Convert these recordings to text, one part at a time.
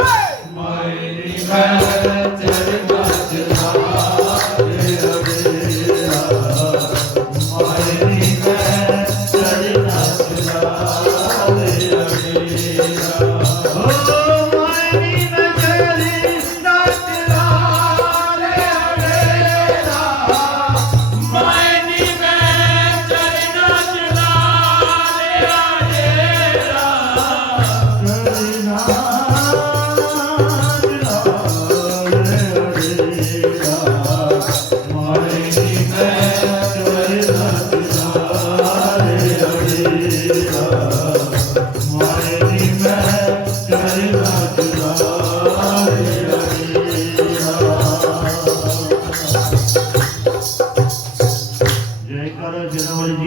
My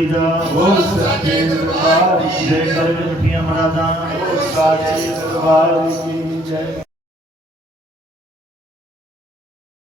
ਜੀ ਦਾ ਹੋ ਸਕੇ ਦਰਬਾਰ ਜੈ ਕਰ ਮਹਾਰਾਜਾ ਸਾਚੇ ਦਰਬਾਰ ਕੀ ਜੈ